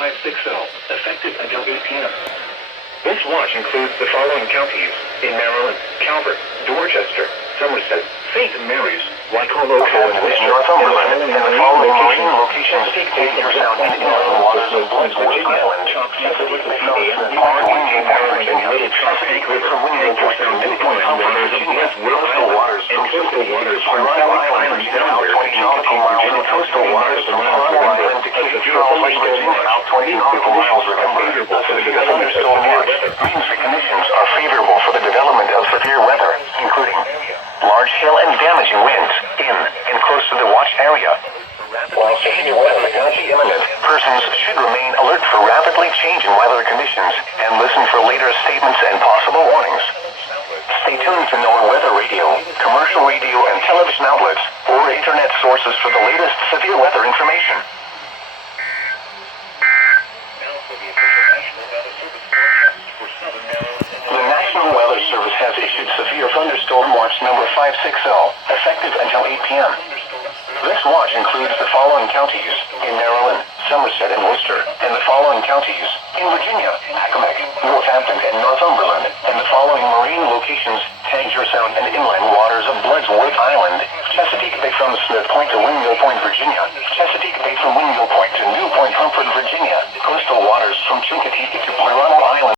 560, effective until 8 p.m. This watch includes the following counties in Maryland: Calvert, Dorchester, Somerset, St. Mary's, Wycombe, and Northumberland, and the following marine locations take your sound in inland waters of Virginia, Chesapeake Bay from Wingate, Virginia, Chesapeake Bay from Wingate Point to Newport, Virginia, coastal waters from Pyronal Island downward to 20 nautical miles, and coastal waters from Pyronal Island to Cape Charles, Virginia, about 20 nautical miles. Remember, the severe thunderstorm watch means the conditions are favorable for the development of severe weather, including large hail and damaging winds in and close to the watch area. While severe weather may not be imminent, persons should remain alert for rapidly changing weather conditions and listen for later statements and possible warnings. Stay tuned to NOAA Weather Radio, commercial radio and television outlets, or internet sources for the latest severe weather information. The National Weather Service has issued severe thunderstorm watch number 560, effective until 8 p.m. This watch includes the following counties in Maryland, Somerset, and Worcester, and the following counties in Virginia: Accomack, Northampton, and Northumberland, and the following marine locations: Tangier Sound and inland waters of Bloodsworth Island, Chesapeake Bay from Smith Point to Wingate Point, Virginia, Chesapeake Bay from Wingate Point to New Point, Comfort, Virginia, coastal waters from Chincoteague to Pyronal Island.